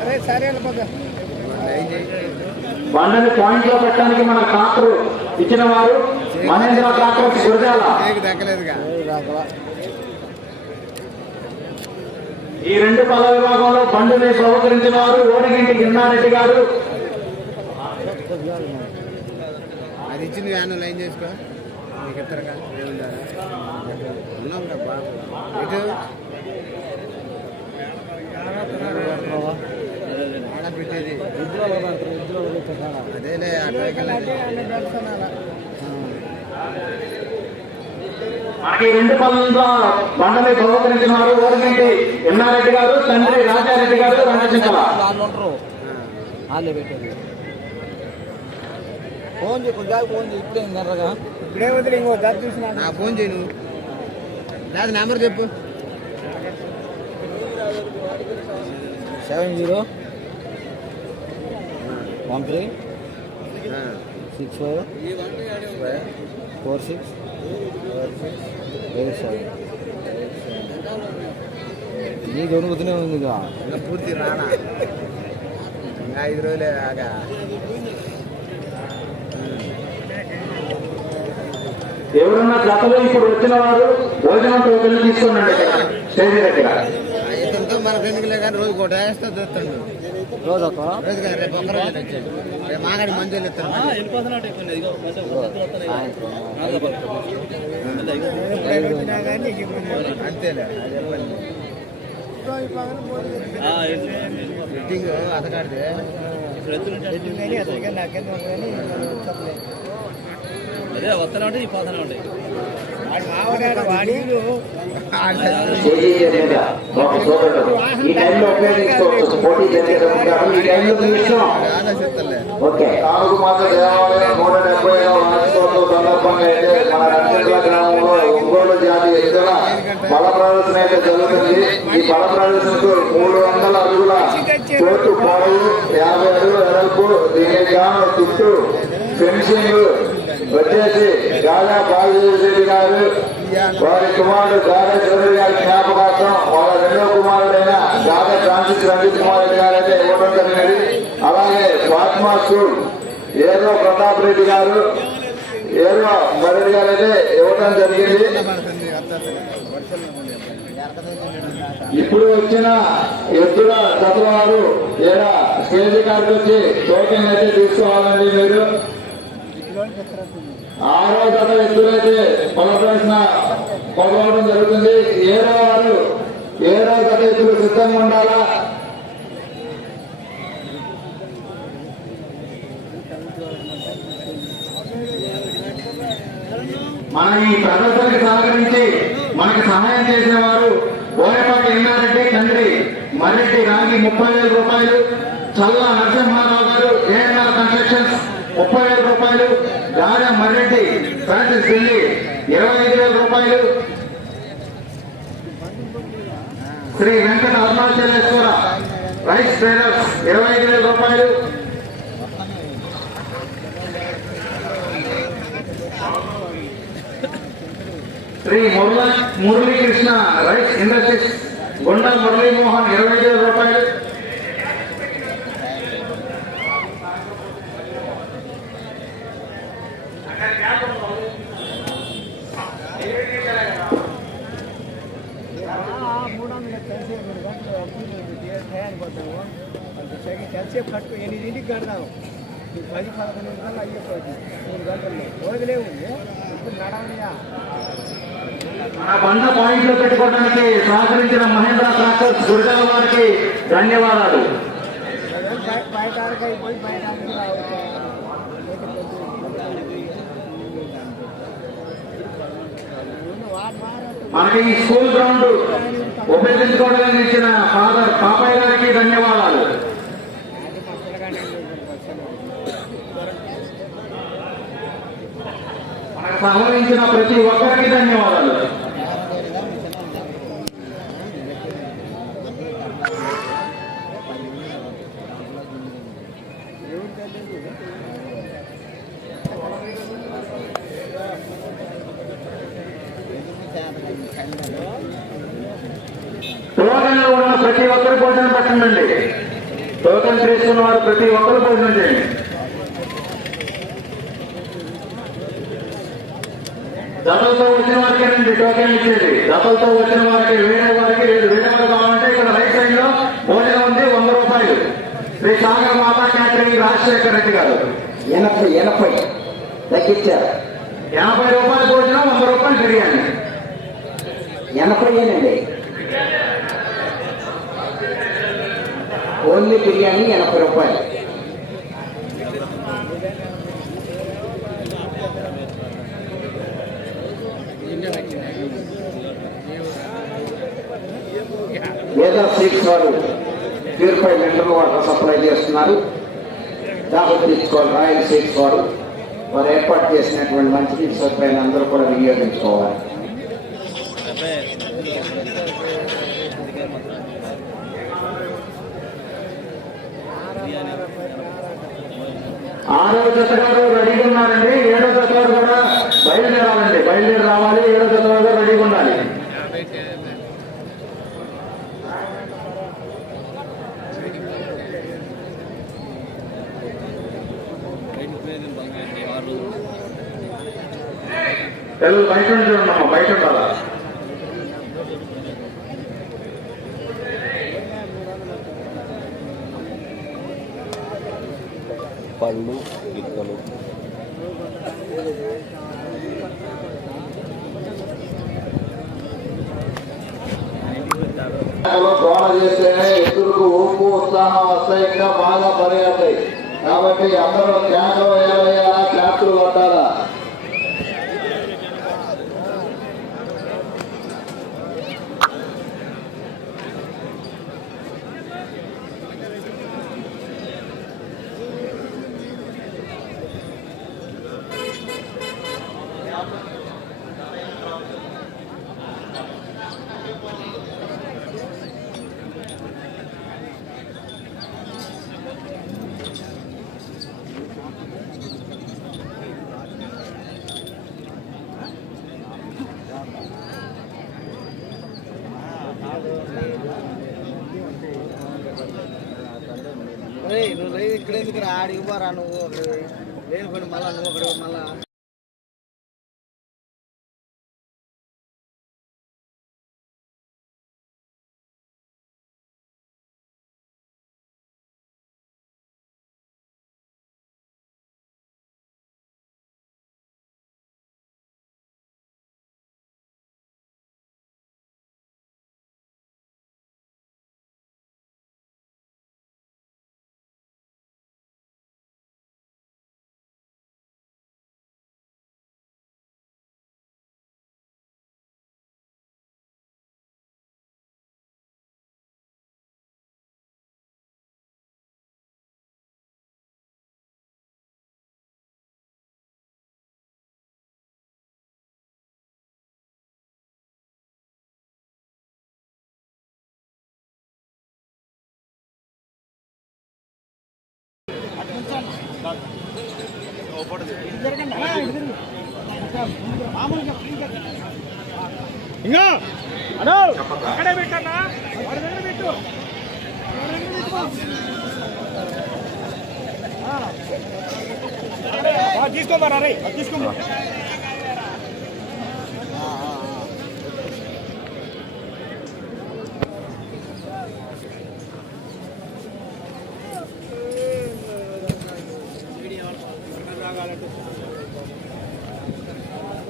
అరే సరే పాయింట్లో పెట్టడానికి మన ట్రాక్టర్ ఇచ్చిన వారు మహేంద్ర ట్రాక్టర్ గురజాల. దక్కలేదుగా ఈ రెండు పల విభాగంలో బండిని సహకరించిన వారు ఓడిగింటి గిన్నారెడ్డి గారు. అది ఇచ్చింది వ్యాన్ లైన్ చేసుకో. ఉన్నాం కదా అదేలే మనకి రెండు పనులతో బండని సహకరించిన వారు ఓడిగింటి ఎన్నారెడ్డి గారు తండ్రి రాజారెడ్డి గారు రంగశంకర వాళ్ళు ఉంటారు వాళ్ళే పెట్టేది ఫోన్ చేయి కొంచెం ఫోన్ చేయి. ఇప్పుడే ఇందరగా ఇప్పుడే వదిలి ఇంకో దారి చూసిన. నా ఫోన్ చేయి నువ్వు. లేదు నెంబర్ చెప్పు. Seven zero one three six five four six eight seven. నీ దొరుకుతూనే ఉంది పూర్తి రానా? ఇంకా ఐదు రోజులే ఎవరున్న జతలో ఇప్పుడు వచ్చిన వారు భోజనం టోకెన్లు తీసుకోండి స్టేజ్ దగ్గర. మనకు ఎందుకులే కానీ రోజు రోజు ఒక రోజు రేపు రోజు వచ్చాడు రేపు మాగాడి అంతేలే అతగాడితే అదే వస్తూనే ఉంటాయి పోతూనే ఉంటాయి స్టేజీ మీద ఒక సోదరుడు ఈ టైంలో ఉపయోగించుకోవచ్చు పోటీ జరిగేది కాబట్టి ఈ టైంలో మీ ఇష్టం ఆలోచిస్తలే ఓకే తానుగుమాత దేవాలయం నూట డెబ్బై వార్షికోత్సవ సందర్భంగా అయితే మన రంగంల గ్రామంలో ఒంగోలు జాతి ఎత్తున బల ప్రదర్శన అయితే జరుగుతుంది ఈ బల ప్రదర్శనకు మూడు వందల అడుగుల చోటు పొడవు యాభై అడుగుల వెడల్పు దీనికి చుట్టూ ఫెన్సింగ్ వచ్చేసి గాలా బాలరెడ్డి గారు వారి కుమారుడు గాదా చౌదరి గారి జ్ఞాపకార్థం వాళ్ళ రెండో కుమారుడైన గాదా ఫ్రాన్సిస్ రంజిత్ కుమార్ రెడ్డి గారు అయితే ఇవ్వడం జరిగినది. అలాగే ఫాత్మా స్కూల్ ఏదో ప్రతాప్ రెడ్డి గారు ఏదో మరెడ్డి గారు అయితే ఇవ్వడం జరిగింది. ఇప్పుడు వచ్చిన ఎద్దుల జతల వారు ఏడా స్టేజ్ కాడికి వచ్చి టోకెన్ అయితే తీసుకోవాలండి మీరు. ఆరో జత ఎందుకైతే పొలప్రశ్న పొలవడం జరుగుతుంది. ఏడో వారు ఏడో జత ఎద్దులు సిద్ధంగా ఉండాలా? మన ఈ ప్రదర్శనకి సహకరించి మనకి సహాయం చేసిన వారు బోయపాటి ఎన్నారెడ్డి తండ్రి మరెడ్డి రాగి ముప్పై వేల రూపాయలు చల్ల నరసింహారావు గారు ఏ ముప్పై వేల రూపాయలు గార మర్రెడ్డి ఫ్రాన్సిస్ ఢిల్లీ ఇరవై ఐదు వేల రూపాయలు. శ్రీ వెంకట అరుణాచలేశ్వర రైస్ ట్రేడర్స్ ఇరవై ఐదు వేల రూపాయలు. శ్రీ మురళీ మురళీకృష్ణ రైస్ ఇండస్ట్రీస్ గుండా మురళీమోహన్ ఇరవై ఐదు వేల రూపాయలు. కలిసే పట్టు ఎనిమిదింటికి కడదాం ఈ పది పదకొండు గంటలు అయ్యేపోయింది మూడు గంటలు రోజులేవు ఇప్పుడు నడవనియా? మన బండ పాయింట్లో పెట్టుకోవడానికి సహకరించిన మహేంద్ర ట్రాక్టర్స్ గురిజల వారికి ధన్యవాదాలు. బయట అయిపోయి బయట మనకి ఈ స్కూల్ గ్రౌండ్ ఉపయోగించుకోవడానికి ఇచ్చిన ఫాదర్ పాపయ్య గారికి ధన్యవాదాలు. సహకరించిన ప్రతి ఒక్కరికి ధన్యవాదాలు. ఉన్న ప్రతి ఒక్కరు భోజనం పెట్టండి. టోకన్ చేస్తున్న వారు ప్రతి ఒక్కరు భోజనం చేయండి. జతలతో వచ్చిన వారికి రండి టోకెన్ ఇచ్చేది. జతలతో వచ్చిన వారికి వేరే వారికి లేదు వేరే వారు కావాలంటే ఇక్కడ రైట్ సైడ్లో భోజనం ఉంది వంద రూపాయలు. శ్రీ సాగర్ మాతా క్యాటరింగ్ రాజశేఖర్ రెడ్డి గారు. ఎనభై ఎనభై. తగ్గించారు. ఎనభై రూపాయల భోజనం వంద రూపాయలు బిర్యానీ. ఎనభై ఏనండి. ఓన్లీ బిర్యానీ ఎనభై రూపాయలు. ఏదో స్వీట్స్ వారు ప్యూరిఫై మినరల్ వాటర్ సప్లై చేస్తున్నారు. దాఖలు తీసుకోవాలి రాయల్ స్వీట్స్ వారు వారు ఏర్పాటు చేసినటువంటి మంచినీటి సదుపాయాన్ని అందరూ కూడా వినియోగించుకోవాలి. ఆరవ జత గారు రెడీగా ఉన్నారండి. ఏడో జత వారు కూడా బయలుదేరాలండి. బయలుదేరి రావాలి. ఏడో జత గారు కూడా రెడీగా ఉండాలి ఆరు పిల్లలు బయట ఉన్నాము బయట ఉండాలా పళ్ళు గిక్కలు దోణ చేస్తేనే ఎదురుకు ఊపు ఉత్సాహం వస్తాయి ఇంకా బాగా పరిగెత్తాయి కాబట్టి అందరూ క్యాన్లు వేయాలా క్యాప్లు కొట్టాలా నువ్వు లేదు ఇక్కడ ఎందుకు ఆడికి పోరా నువ్వు లేని పని మళ్ళా నువ్వు ఒకటి అక్కడే పెట్టన్నా? వాడి దగ్గర పెట్టు. తీసుకోమరా రే తీసుకోమా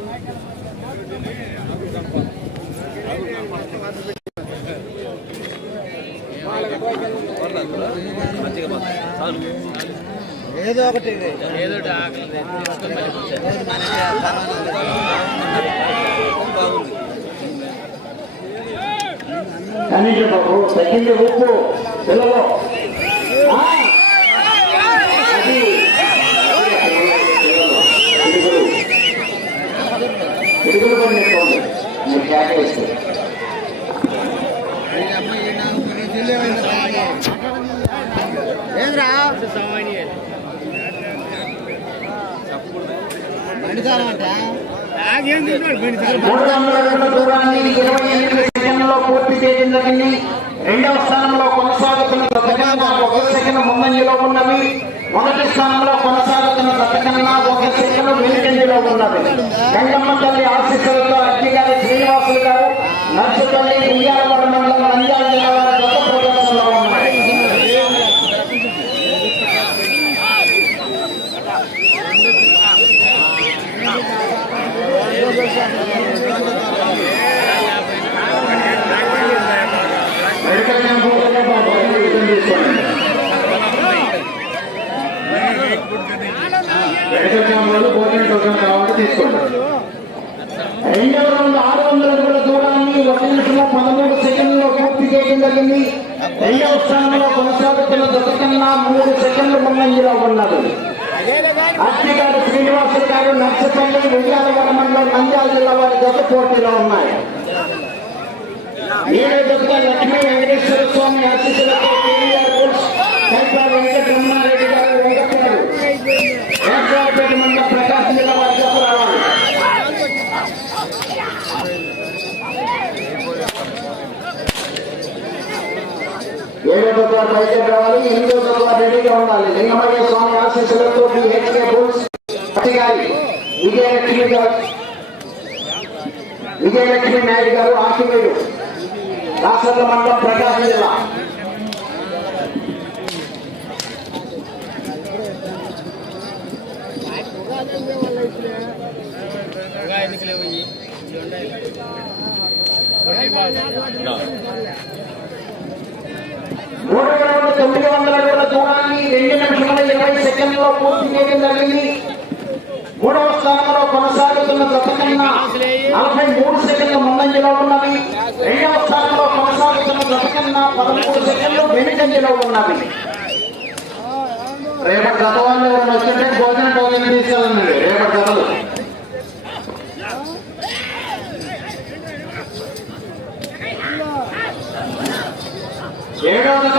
మంచిగా ఏదో ఒకటి ఏదో ఆకలి. బాగుంది ఉప్పు పిల్లలు ఆ! అది పిడుగులు పిడుగులు పండించుకోండి మీరు కేటాయిస్తే ఏంద్రా బండి చాలంటే మూడు వందల అడుగుల దూరాన్ని ఇరవై ఎనిమిది సెకండ్లలో పూర్తి చేయడం జరిగింది రెండవ స్థానంలో కొనసాగుతున్న దత్తకన్నా ఒక సెకండ్ ముందంజలో ఉన్నవి మొదటి స్థానంలో కొనసాగుతున్న దత్తకన్నా ఒక సెకండ్ వెనుకంజలో ఉన్నవి గంగమ్మ తల్లి ఆశీస్సులతో అగ్గిగారి శ్రీనివాసులు గారు నర్సుపల్లి ఉయ్యాలవరం మండలం నంద్యాల జిల్లా వారి గొప్ప ప్రదర్శనలో ఉన్నాయి మెడికల్ క్యాంపులలో మా భక్తులు యుద్ధం కావాలంటే తీసుకోండి రెండవ రౌండ్ ఆరు వందల అడుగుల దూరాన్ని ఒక నిమిషంలో పదమూడు పూర్తి చేయడం జరిగింది. రెండవ స్థానంలో కొనసాగుతున్న దశ కన్నా మూడు సెకండ్లు ముందంజలో ఉన్నది. అత్తిగారు శ్రీనివాస గారు నచ్చపల్లి వెయ్యాలవరం మండలం నంద్యాల జిల్లా వారి గత పోటీలో ఉన్నాయి. ఏడో జత లక్ష్మీ వెంకటేశ్వర స్వామి అతిథులతో కేవీఆర్ బుల్స్ కల్పా వెంకటరమణారెడ్డి గారు వెంకట గారు వేసరావుపేట మండలం ప్రకాశం జిల్లా వారి జత రావాలి ఏడో తత్వ బయటకు రావాలి ఎనిమిదో తత్వ రెడీగా ఉండాలి లింగమయ్య స్వామి ఆశీస్సులతో హెచ్కే బుల్స్ గారి విజయలక్ష్మి గారు విజయలక్ష్మి నాయుడు గారు ఆకివీడు రాష్ట్ర మండలం ప్రకాశం జిల్లా మూడు వేల తొమ్మిది వందల అడుగుల దూరాన్ని రెండు నిమిషముల ఇరవై సెకండ్లో పూర్తి చేయడం జరిగింది మూడవ స్థానంలో కొనసాగుతున్న జత నలభై మూడు సెకండ్ల ముందంజలో ఉన్నవి రెండవ స్థానంలో కొనసాగుతున్న పదమూడు సెకండ్లు వెనుకంజలో ఉన్నవి రేపటి గత వాళ్ళు వచ్చింటే భోజనం భోజనం తీసుకెళ్ళండి రేపటి గతలు ఏడవ గత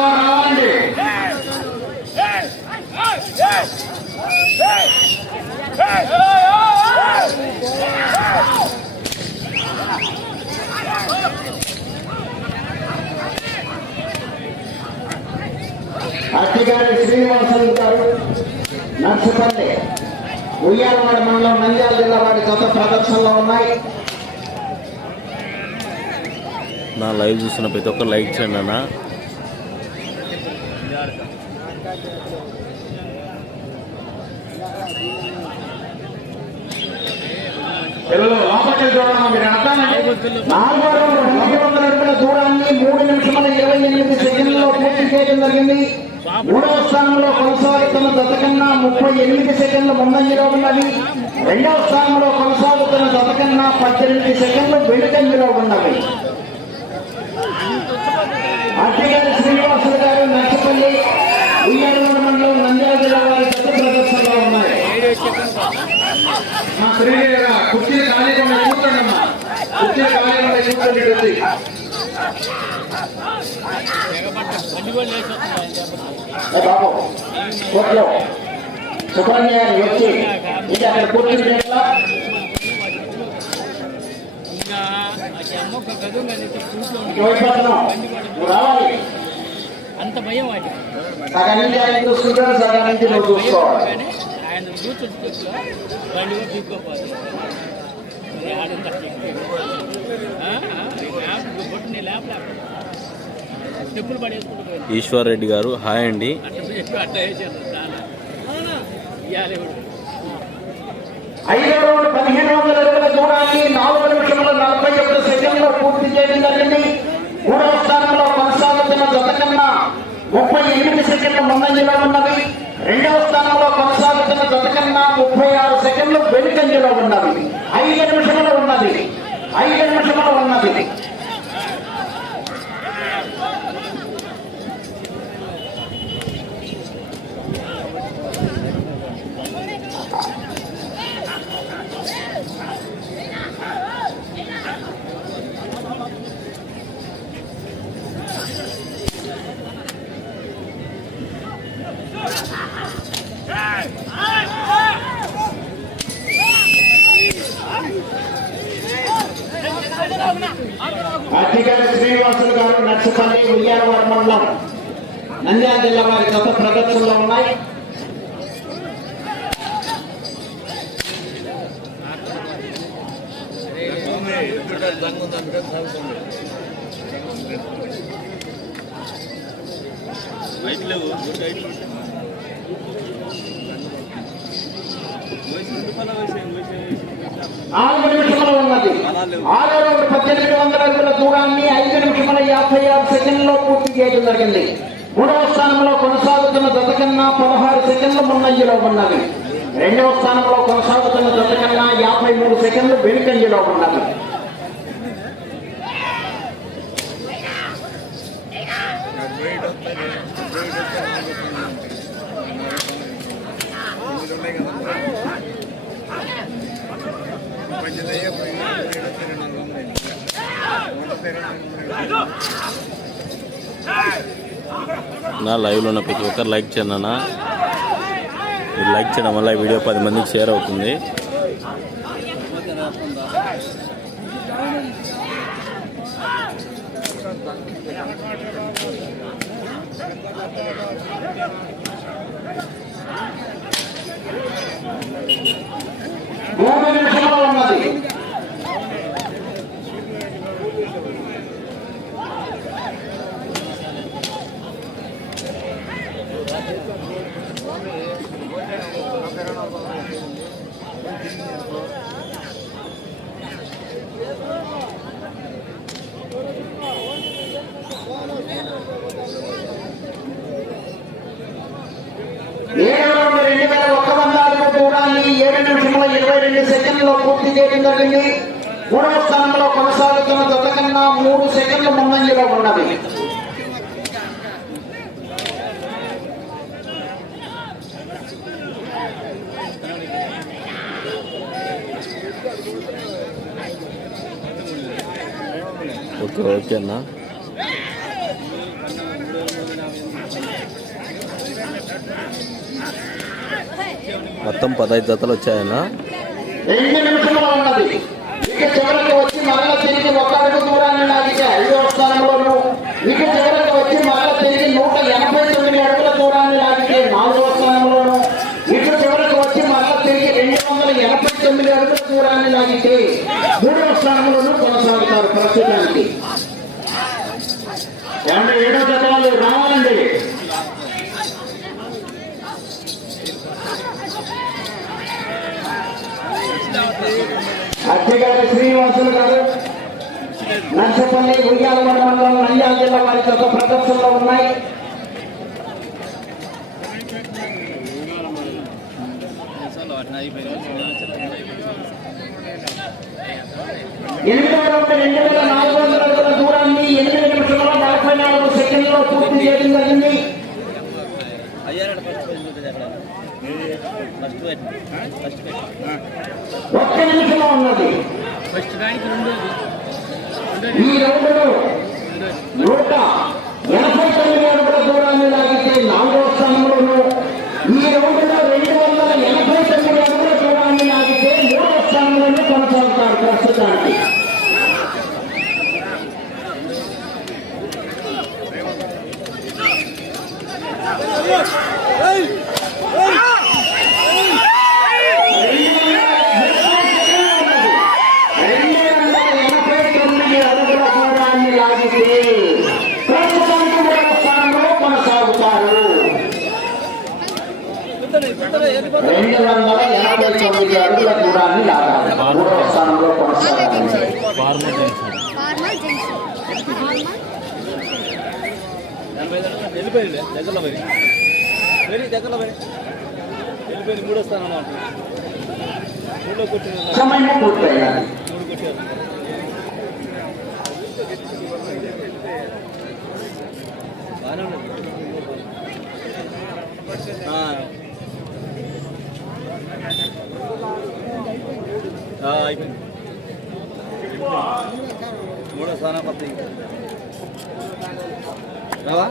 అత్తిగారి శ్రీనివాసన్ గారు నర్సపల్లి ఉయ్యాలవాడ మండలం నంద్యాల జిల్లా వారి కొత్త ప్రదర్శనలో ఉన్నాయి. నా లైవ్ చూస్తున్న ప్రతి ఒక్కరు లైక్ చేయండి అన్న. పిల్లలు లోపలికి చూడడం మీరు అర్థానండి నాలుగో రెండు వందల అడుగుల దూరాన్ని మూడు నిమిషముల ఇరవై ఎనిమిది సెకండ్లలో పూర్తి చేయడం జరిగింది. మూడవ స్థానంలో కొనసాగుతున్న దశ కన్నా ముప్పై ఎనిమిది సెకండ్లు ముందంజలో ఉన్నది రెండవ స్థానంలో కొనసాగుతున్న దశ కన్నా పద్దెనిమిది సెకండ్లు వెనుకంజలో ఉన్నవి అట్టిగారి శ్రీనివాసులు గారు నచ్చపల్లి ఉయ్యాలూరు మండలం నంద్యాల జిల్లా వారి ప్రదర్శనలో ఉన్నాయి శ్రీదేవి కుర్చీలు ఖాళీగా కూర్చోండి అమ్మా కుర్చీలు ఖాళీగా కూర్చోండి వచ్చి. బాబు సుబ్రహ్మణ్య వచ్చి ఇది అక్కడ కూర్చుని రావాలి. అంత భయం వాటి సగం నుంచి ఆయన చూసుకుంటాడు సగం నుంచి నువ్వు చూసుకోవాలి. బండి కూడా ఆడంత ఈశ్వర్ రెడ్డి గారు హాయ్ అండి. పదిహేను వందల దూరాన్ని నాలుగు నిమిషముల నలభై ఒక్క సెకండ్లో పూర్తి చేయడం జరిగింది. మూడవ స్థానంలో కొనసాగుతున్న జత కన్నా ముప్పై ఎనిమిది సెకండ్ల ముందంజలో ఉన్నది. రెండవ స్థానంలో ముప్పై ఆరు సెకండ్లు వెనుకంజలో ఉన్నది. ఐదు నిమిషంలో ఉన్నది. ఐదు నిమిషంలో ఉన్నది. శ్రీనివాసులు గారు ఉయ్యాలవాడ మండలం నంద్యాల జిల్లా వారి గత ప్రదర్శనలో ఉన్నాయి. లైట్ లేవు నాలుగు నిమిషముల ఉన్నది ఆరో రోజు పద్దెనిమిది వందల అడుగుల దూరాన్ని ఐదు నిమిషముల యాభై ఆరు సెకండ్లో పూర్తి చేయడం జరిగింది మూడవ స్థానంలో కొనసాగుతున్న జత కన్నా పదహారు సెకండ్లు మున్నంజలో ఉన్నది రెండవ స్థానంలో కొనసాగుతున్న జత కన్నా యాభై మూడు సెకండ్లు వెనుకంజలో నా లైవ్లో ఉన్న ప్రతి ఒక్కరు లైక్ చేయండి అన్న. మీరు లైక్ చేయడం వల్ల ఈ వీడియో పది మందికి షేర్ అవుతుంది. మూడు నిమిషంలో ఉన్నది ఏడు వందల రెండు వేల ఒక్క వంద అడుగు దూరాన్ని ఏడు నిమిషముల ఇరవై రెండు సెకండ్లో పూర్తి చేయడం జరిగింది మూడవ స్థానంలో కొనసాగుతున్న జత కన్నా మూడు సెకండ్లు ముందంజలో ఉన్నది. ఓకే ఓకే అన్న. మొత్తం పదహైదు జతలు వచ్చాయన్నా. రెండు నిమిషంలో ఉన్నది. ఇక చివరికి వచ్చి మరల తిరిగి ఒక అడుగు దూరాన్ని లాగితే ఐదవ స్థానంలోను ఇక చివరికి వచ్చి మరల తిరిగి నూట ఎనభై తొమ్మిది అడుగుల దూరాన్ని లాగితే నాలుగవ స్థానంలోను ఇక చివరికి వచ్చి మరల తిరిగి రెండు వందల ఎనభై దూరాన్ని లాగితే మూడవ స్థానంలోనూ కొనసాగుతారు ప్రస్తుతానికి. ఎనభై ఏడో జతలు రావాలండి. అధ్యగారి శ్రీనివాసులు గారు నర్సపల్లి ఉయ్యాల మండలం నంద్యాల జిల్లా వారి యొక్క ప్రదర్శనలో ఉన్నాయి. ఎనిమిదవ రౌండ్ రెండు వేల నాలుగు వందల అడుగుల దూరాన్ని ఎనిమిది నిమిషముల నలభై నాలుగు సెకండ్లో పూర్తి చేయడం జరిగింది ఒక్క నిమిషంలో ఉన్నది ఈ నూట ఎనభై తొమ్మిది అడుగుల దూరాన్ని లాగి కొనసాగుతారు ప్రస్తుతానికి రెండు రెండు వందల ఎనభై తొమ్మిది అడుగుల దూరాన్ని లాగాలి మూడవ స్థానంలో కొనసాగాలి మూడో మూడో కొట్టిన మూడు కొట్టారు ఉన్నది ఆ. ఆ, అయిపోయింది. మూడో స్థానం పత్తి. రావా?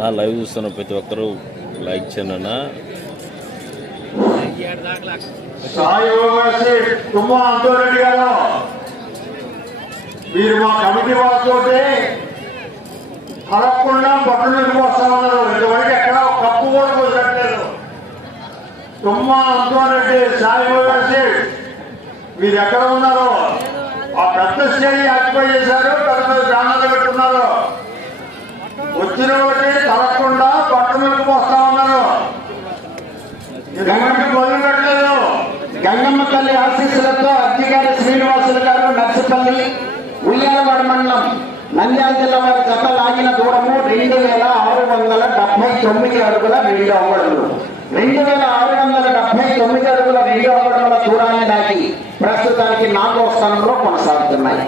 నా లైవ్ చూస్తున్న ప్రతి ఒక్కరూ లైక్ గారు. మీరు మా కమిటీ వాళ్ళతో కలగకుండా పట్టుదలకు వస్తామన్నారు. ఇంతవరకు ఎక్కడ కప్పు కూడా తుమ్మా అంతోరెడ్డి సాయి మీరు ఎక్కడ ఉన్నారో? ఆ పెద్ద శ్రేణి ఆక్యుపై చేశారు పెద్ద పెద్ద బ్యానర్లు పెట్టున్నారు వచ్చిన ఒకటి తలకుండా పట్టణాలకు వస్తా ఉన్నారు. గంగమ్మకి మొదలు పెట్టలేదు. గంగమ్మ తల్లి ఆశీస్సులతో అధికారి శ్రీనివాసులు గారు నర్సిపల్లి ఉయ్యాలవాడ మండలం నంద్యాల జిల్లా వారి జత లాగిన దూరము రెండు వేల ఆరు వందల డెబ్బై తొమ్మిది అడుగుల వెయ్యి అంగడులు రెండు వేల ఆరు దాటి ప్రస్తుతానికి నాలుగో స్థానంలో కొనసాగుతున్నాయి